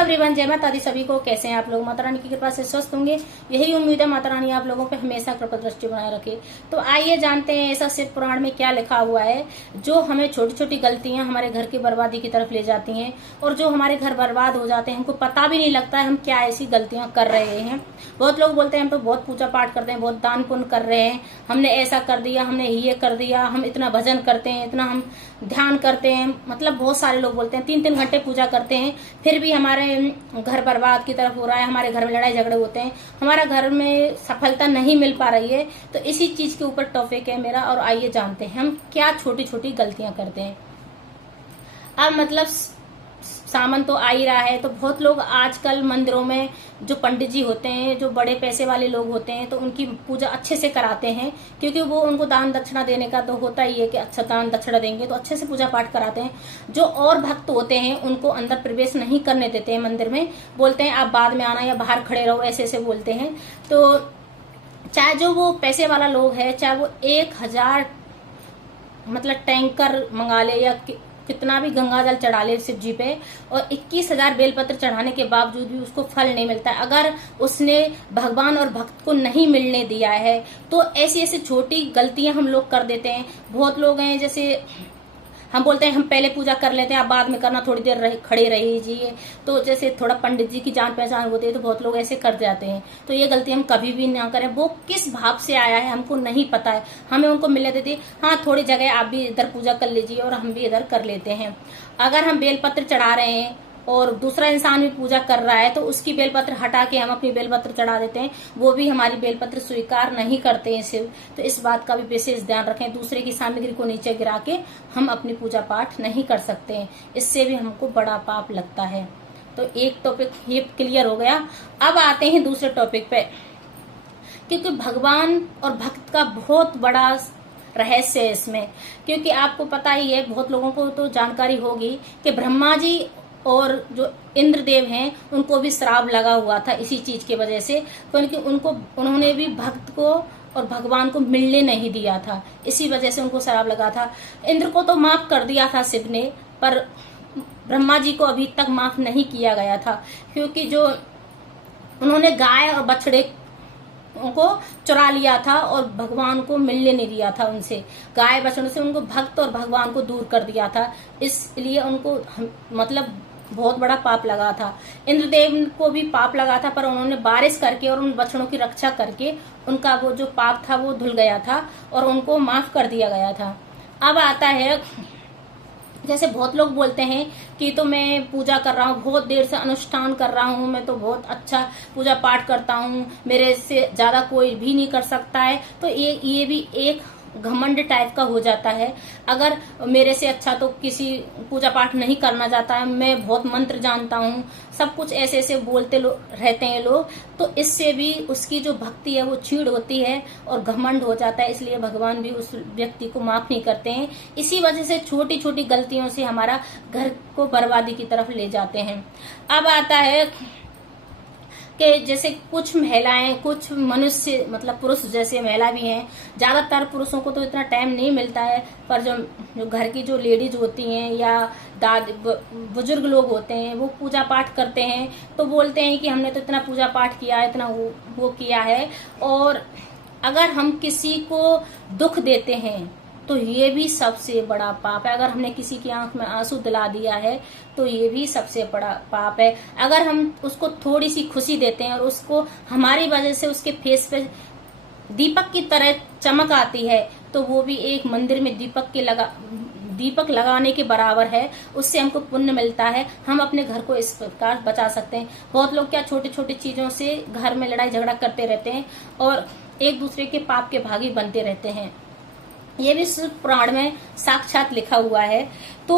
Everyone, जय माता दी सभी को। कैसे हैं आप लोग? माता रानी की कृपा से स्वस्थ होंगे, यही उम्मीद है। माता रानी आप लोगों पे हमेशा कृपा दृष्टि बनाए रखे। तो आइए जानते हैं ऐसा शिव पुराण में क्या लिखा हुआ है जो हमें छोटी छोटी गलतियां हमारे घर की बर्बादी की तरफ ले जाती हैं, और जो हमारे घर बर्बाद हो जाते हैं हमको पता भी नहीं लगता है हम क्या ऐसी गलतियां कर रहे हैं। बहुत लोग बोलते हैं हम तो बहुत पूजा पाठ करते हैं, बहुत दान पुण्य कर रहे हैं, हमने ऐसा कर दिया, हमने ये कर दिया, हम इतना भजन करते हैं, इतना हम ध्यान करते हैं। मतलब बहुत सारे लोग बोलते हैं 3-3 घंटे पूजा करते हैं, फिर भी हमारे घर बर्बाद की तरफ हो रहा है, हमारे घर में लड़ाई झगड़े होते हैं, हमारा घर में सफलता नहीं मिल पा रही है। तो इसी चीज के ऊपर टॉपिक है मेरा, और आइए जानते हैं हम क्या छोटी छोटी गलतियां करते हैं। अब मतलब सावन तो आ ही रहा है, तो बहुत लोग आजकल मंदिरों में जो पंडित जी होते हैं, जो बड़े पैसे वाले लोग होते हैं, तो उनकी पूजा अच्छे से कराते हैं, क्योंकि वो उनको दान दक्षिणा देने का तो होता ही है कि अच्छा दान दक्षिणा देंगे, तो अच्छे से पूजा पाठ कराते हैं। जो और भक्त होते हैं उनको अंदर प्रवेश नहीं करने देते हैं मंदिर में, बोलते हैं आप बाद में आना या बाहर खड़े रहो, ऐसे ऐसे बोलते हैं। तो चाहे जो वो पैसे वाला लोग है, चाहे वो 1000 मतलब टैंकर मंगा ले या कितना भी गंगा जल चढ़ा ले शिव जी पे, और 21,000 बेलपत्र चढ़ाने के बावजूद भी उसको फल नहीं मिलता है, अगर उसने भगवान और भक्त को नहीं मिलने दिया है। तो ऐसी ऐसी छोटी गलतियां हम लोग कर देते हैं। बहुत लोग हैं जैसे हम बोलते हैं हम पहले पूजा कर लेते हैं, आप बाद में करना, थोड़ी देर खड़े रहिए। तो जैसे थोड़ा पंडित जी की जान पहचान होती है तो बहुत लोग ऐसे कर जाते हैं। तो ये गलती हम कभी भी ना करें। वो किस भाव से आया है हमको नहीं पता है, हमें उनको मिलने देते, हाँ थोड़ी जगह आप भी इधर पूजा कर लीजिए और हम भी इधर कर लेते हैं। अगर हम बेलपत्र चढ़ा रहे हैं और दूसरा इंसान भी पूजा कर रहा है तो उसकी बेलपत्र हटा के हम अपनी बेलपत्र चढ़ा देते हैं, वो भी हमारी बेलपत्र स्वीकार नहीं करते हैं शिव। तो इस बात का भी विशेष ध्यान रखें। दूसरे की सामग्री को नीचे गिरा के हम अपनी पूजा पाठ नहीं कर सकते हैं, इससे भी हमको बड़ा पाप लगता है। तो एक टॉपिक ये क्लियर हो गया। अब आते हैं दूसरे टॉपिक पे, क्योंकि भगवान और भक्त का बहुत बड़ा रहस्य है इसमें। क्योंकि आपको पता ही है, बहुत लोगों को तो जानकारी होगी कि ब्रह्मा जी और जो इंद्रदेव हैं उनको भी श्राप लगा हुआ था इसी चीज की वजह से, क्योंकि उन्होंने भी भक्त को और भगवान को मिलने नहीं दिया था, इसी वजह से उनको श्राप लगा था। इंद्र को तो माफ कर दिया था शिव ने, पर ब्रह्मा जी को अभी तक माफ नहीं किया गया था, क्योंकि जो उन्होंने गाय और बछड़े उनको चुरा लिया था और भगवान को मिलने नहीं दिया था उनसे। गाय बछड़ों से उनको भक्त और भगवान को दूर कर दिया था, इसलिए उनको मतलब बहुत बड़ा पाप लगा था। इंद्रदेव को भी पाप लगा था, पर उन्होंने बारिश करके और उन बछड़ों की रक्षा करके उनका वो जो पाप था वो धुल गया था और उनको माफ कर दिया गया था। अब आता है, जैसे बहुत लोग बोलते हैं कि तो मैं पूजा कर रहा हूँ, बहुत देर से अनुष्ठान कर रहा हूँ, मैं तो बहुत अच्छा पूजा पाठ करता हूँ, मेरे से ज्यादा कोई भी नहीं कर सकता है। तो ये भी एक घमंड टाइप का हो जाता है। अगर मेरे से अच्छा तो किसी पूजा पाठ नहीं करना चाहता है, मैं बहुत मंत्र जानता हूँ, सब कुछ ऐसे ऐसे बोलते रहते हैं लोग, तो इससे भी उसकी जो भक्ति है वो छीड़ होती है और घमंड हो जाता है। इसलिए भगवान भी उस व्यक्ति को माफ नहीं करते हैं। इसी वजह से छोटी छोटी गलतियों से हमारा घर को बर्बादी की तरफ ले जाते हैं। अब आता है कि जैसे कुछ महिलाएं, कुछ मनुष्य मतलब पुरुष जैसे महिला भी हैं, ज्यादातर पुरुषों को तो इतना टाइम नहीं मिलता है, पर जो घर की जो लेडीज होती हैं या बुजुर्ग लोग होते हैं वो पूजा पाठ करते हैं, तो बोलते हैं कि हमने तो इतना पूजा पाठ किया, इतना वो किया है। और अगर हम किसी को दुख देते हैं तो ये भी सबसे बड़ा पाप है। अगर हमने किसी की आंख में आंसू दिला दिया है तो ये भी सबसे बड़ा पाप है। अगर हम उसको थोड़ी सी खुशी देते हैं और उसको हमारी वजह से उसके फेस पे दीपक की तरह चमक आती है, तो वो भी एक मंदिर में दीपक लगाने के बराबर है, उससे हमको पुण्य मिलता है। हम अपने घर को इस प्रकार बचा सकते हैं। बहुत लोग क्या छोटी छोटी चीजों से घर में लड़ाई झगड़ा करते रहते हैं और एक दूसरे के पाप के भागी बनते रहते हैं। ये भी शिव पुराण में साक्षात लिखा हुआ है। तो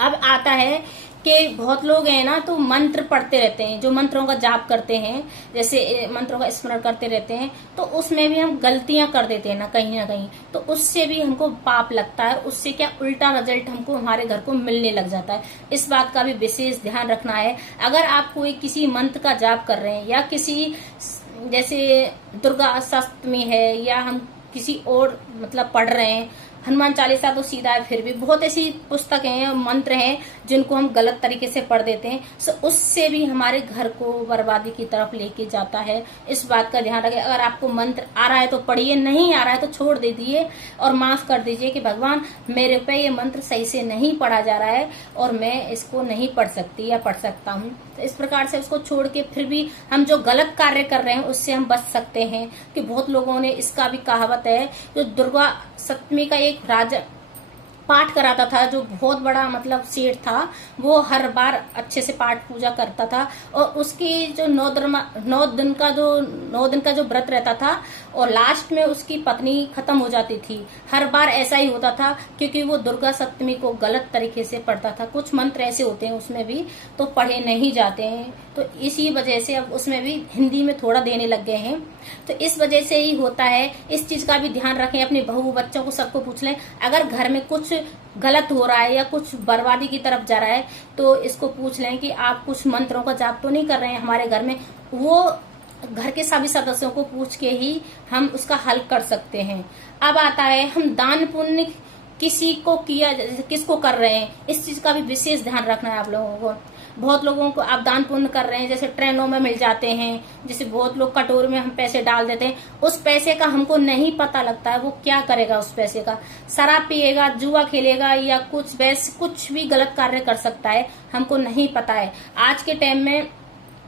अब आता है कि बहुत लोग हैं ना, तो मंत्र पढ़ते रहते हैं, जो मंत्रों का जाप करते हैं, जैसे मंत्रों का स्मरण करते रहते हैं, तो उसमें भी हम गलतियां कर देते हैं ना कहीं, तो उससे भी हमको पाप लगता है। उससे क्या उल्टा रिजल्ट हमको हमारे घर को मिलने लग जाता है। इस बात का भी विशेष ध्यान रखना है। अगर आप कोई किसी मंत्र का जाप कर रहे हैं या किसी जैसे दुर्गा अष्टमी है या हम किसी और मतलब पढ़ रहे हैं, हनुमान चालीसा तो सीधा है, फिर भी बहुत ऐसी पुस्तकें हैं, मंत्र हैं जिनको हम गलत तरीके से पढ़ देते हैं। सो उससे भी हमारे घर को बर्बादी की तरफ लेके जाता है। इस बात का ध्यान रखें। अगर आपको मंत्र आ रहा है तो पढ़िए, नहीं आ रहा है तो छोड़ दीजिए और माफ कर दीजिए कि भगवान मेरे पे ये मंत्र सही से नहीं पढ़ा जा रहा है और मैं इसको नहीं पढ़ सकती या पढ़ सकता हूँ। तो इस प्रकार से उसको छोड़ के फिर भी हम जो गलत कार्य कर रहे हैं उससे हम बच सकते हैं। कि बहुत लोगों ने इसका भी कहावत है, जो दुर्गा सप्तमी का एक राजा पाठ कराता था, जो बहुत बड़ा मतलब सेठ था, वो हर बार अच्छे से पाठ पूजा करता था और उसकी जो 9 दिन का जो व्रत रहता था और लास्ट में उसकी पत्नी खत्म हो जाती थी। हर बार ऐसा ही होता था क्योंकि वो दुर्गा सप्तमी को गलत तरीके से पढ़ता था। कुछ मंत्र ऐसे होते हैं उसमें भी तो पढ़े नहीं जाते हैं, तो इसी वजह से अब उसमें भी हिंदी में थोड़ा देने लग गए हैं। तो इस वजह से ही होता है। इस चीज का भी ध्यान रखें, अपने बहू बच्चों को सबको पूछ लें। अगर घर में कुछ गलत हो रहा है या कुछ बर्बादी की तरफ जा रहा है तो इसको पूछ लें कि आप कुछ मंत्रों का जाप तो नहीं कर रहे हैं हमारे घर में। वो घर के सभी सदस्यों को पूछ के ही हम उसका हल कर सकते हैं। अब आता है हम दान पुण्य किसको कर रहे हैं, इस चीज का भी विशेष ध्यान रखना है आप लोगों को। बहुत लोगों को आप दान पुण्य कर रहे हैं, जैसे ट्रेनों में मिल जाते हैं, जैसे बहुत लोग कटोरे में हम पैसे डाल देते हैं, उस पैसे का हमको नहीं पता लगता है वो क्या करेगा उस पैसे का। शराब पिएगा, जुआ खेलेगा या कुछ भी गलत कार्य कर सकता है, हमको नहीं पता है। आज के टाइम में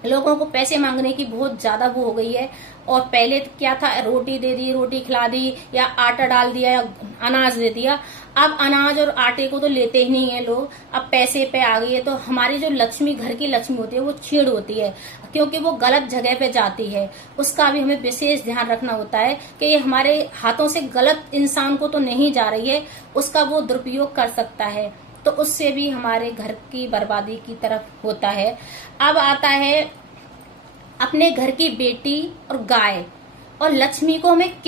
लोगों को पैसे मांगने की बहुत ज्यादा वो हो गई है। और पहले क्या था, रोटी दे दी, रोटी खिला दी या आटा डाल दिया या अनाज दे दिया। अब अनाज और आटे को तो लेते ही नहीं है लोग, अब पैसे पे आ गई है। तो हमारी जो लक्ष्मी, घर की लक्ष्मी होती है वो छीड़ होती है क्योंकि वो गलत जगह पे जाती है। उसका भी हमें विशेष ध्यान रखना होता है कि ये हमारे हाथों से गलत इंसान को तो नहीं जा रही है, उसका वो दुरुपयोग कर सकता है, तो उससे भी हमारे घर की बर्बादी की तरफ होता है। अब आता है अपने घर की बेटी और गाय और लक्ष्मी को हमें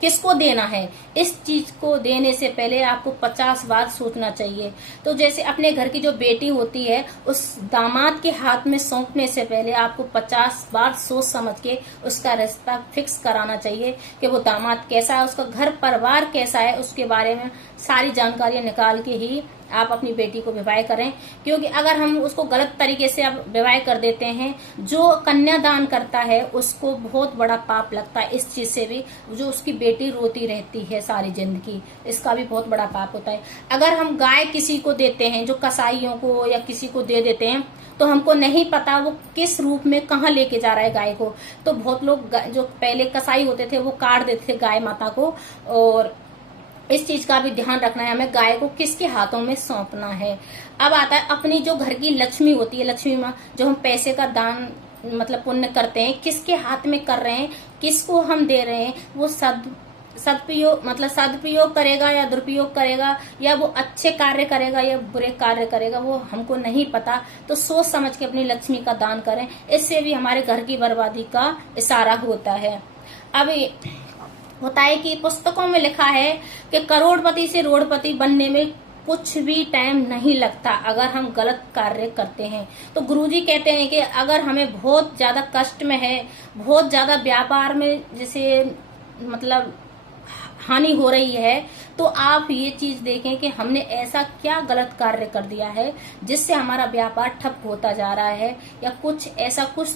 किसको देना है। इस चीज को देने से पहले आपको 50 बार सोचना चाहिए। तो जैसे अपने घर की जो बेटी होती है उस दामाद के हाथ में सौंपने से पहले आपको 50 बार सोच समझ के उसका रिश्ता फिक्स कराना चाहिए कि वो दामाद कैसा है, उसका घर परिवार कैसा है, उसके बारे में सारी जानकारियां निकाल के ही आप अपनी बेटी को विवाह करें। क्योंकि अगर हम उसको गलत तरीके से आप विवाह कर देते हैं, जो कन्यादान करता है उसको बहुत बड़ा पाप लगता है। इस चीज से भी जो उसकी बेटी रोती रहती है सारी जिंदगी, इसका भी बहुत बड़ा पाप होता है। अगर हम गाय किसी को देते हैं, जो कसाईयों को या किसी को दे देते हैं, तो हमको नहीं पता वो किस रूप में कहाँ लेके जा रहा है गाय को। तो बहुत लोग जो पहले कसाई होते थे वो काट देते थे गाय माता को। और इस चीज का भी ध्यान रखना है हमें, गाय को किसके हाथों में सौंपना है। अब आता है अपनी जो घर की लक्ष्मी होती है, लक्ष्मी माँ, जो हम पैसे का दान मतलब पुण्य करते हैं, किसके हाथ में कर रहे हैं, किसको हम दे रहे हैं, वो सदुपयोग करेगा या दुरुपयोग करेगा, या वो अच्छे कार्य करेगा या बुरे कार्य करेगा, वो हमको नहीं पता। तो सोच समझ के अपनी लक्ष्मी का दान करें, इससे भी हमारे घर की बर्बादी का इशारा होता है। अब होता है कि पुस्तकों में लिखा है कि करोड़पति से रोड़पति बनने में कुछ भी टाइम नहीं लगता अगर हम गलत कार्य करते हैं। तो गुरुजी कहते हैं कि अगर हमें बहुत ज्यादा कष्ट में है, बहुत ज्यादा व्यापार में जैसे मतलब हानि हो रही है, तो आप ये चीज देखें कि हमने ऐसा क्या गलत कार्य कर दिया है जिससे हमारा व्यापार ठप होता जा रहा है, या कुछ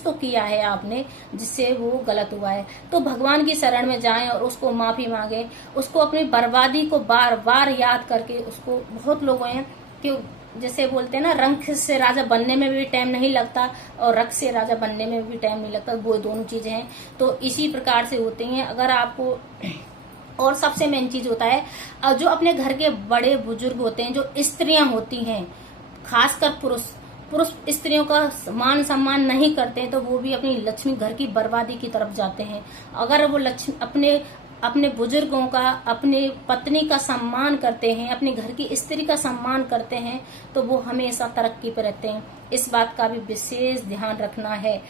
तो किया है आपने जिससे वो गलत हुआ है। तो भगवान की शरण में जाएं और उसको माफी मांगे, उसको अपनी बर्बादी को बार बार याद करके उसको। बहुत लोग हैं कि जैसे बोलते हैं ना, रंग से राजा बनने में भी टाइम नहीं लगता और रख से राजा बनने में भी टाइम नहीं लगता, वो दोनों चीजें हैं। तो इसी प्रकार से होती हैं। अगर आपको और सबसे मेन चीज होता है, जो अपने घर के बड़े बुजुर्ग होते हैं, जो स्त्रियां होती हैं, खासकर पुरुष स्त्रियों का मान सम्मान नहीं करते हैं, तो वो भी अपनी लक्ष्मी घर की बर्बादी की तरफ जाते हैं। अगर वो लक्ष्मी अपने बुजुर्गों का, अपनी पत्नी का सम्मान करते हैं, अपनी घर की स्त्री का सम्मान करते हैं, तो वो हमेशा तरक्की पर रहते हैं। इस बात का भी विशेष ध्यान रखना है।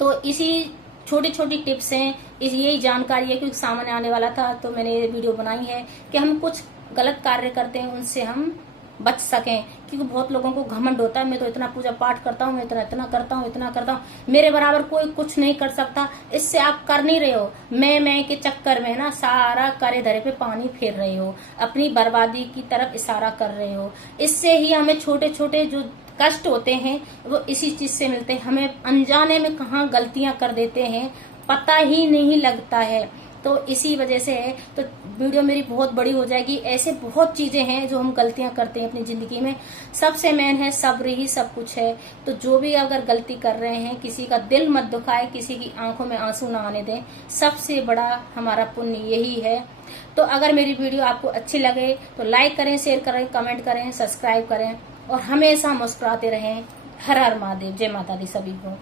तो इसी छोटी छोटी टिप्स हैं, यही जानकारी है क्योंकि सामने आने वाला था तो मैंने ये वीडियो बनाई है कि हम कुछ गलत कार्य करते हैं, उनसे हम बच सकें। क्योंकि बहुत लोगों को घमंड होता है, मैं तो इतना पूजा पाठ करता हूँ, मैं इतना करता हूँ, इतना करता हूँ, मेरे बराबर कोई कुछ नहीं कर सकता। इससे आप कर नहीं रहे हो, मैं के चक्कर में ना सारा करे धरे पे पानी फेर रहे हो, अपनी बर्बादी की तरफ इशारा कर रहे हो। इससे ही हमें छोटे छोटे जो कष्ट होते हैं वो इसी चीज से मिलते हैं। हमें अनजाने में कहाँ गलतियां कर देते हैं, पता ही नहीं लगता है। तो इसी वजह से है। तो वीडियो मेरी बहुत बड़ी हो जाएगी। ऐसे बहुत चीजें हैं जो हम गलतियां करते हैं अपनी जिंदगी में। सबसे मेन है सब्र ही सब कुछ है। तो जो भी अगर गलती कर रहे हैं, किसी का दिल मत दुखाए, किसी की आंखों में आंसू ना आने दें। सबसे बड़ा हमारा पुण्य यही है। तो अगर मेरी वीडियो आपको अच्छी लगे तो लाइक करें, शेयर करें, कमेंट करें, सब्सक्राइब करें और हमेशा मुस्कुराते रहें। हर हर महादेव। जय माता दी सभी को।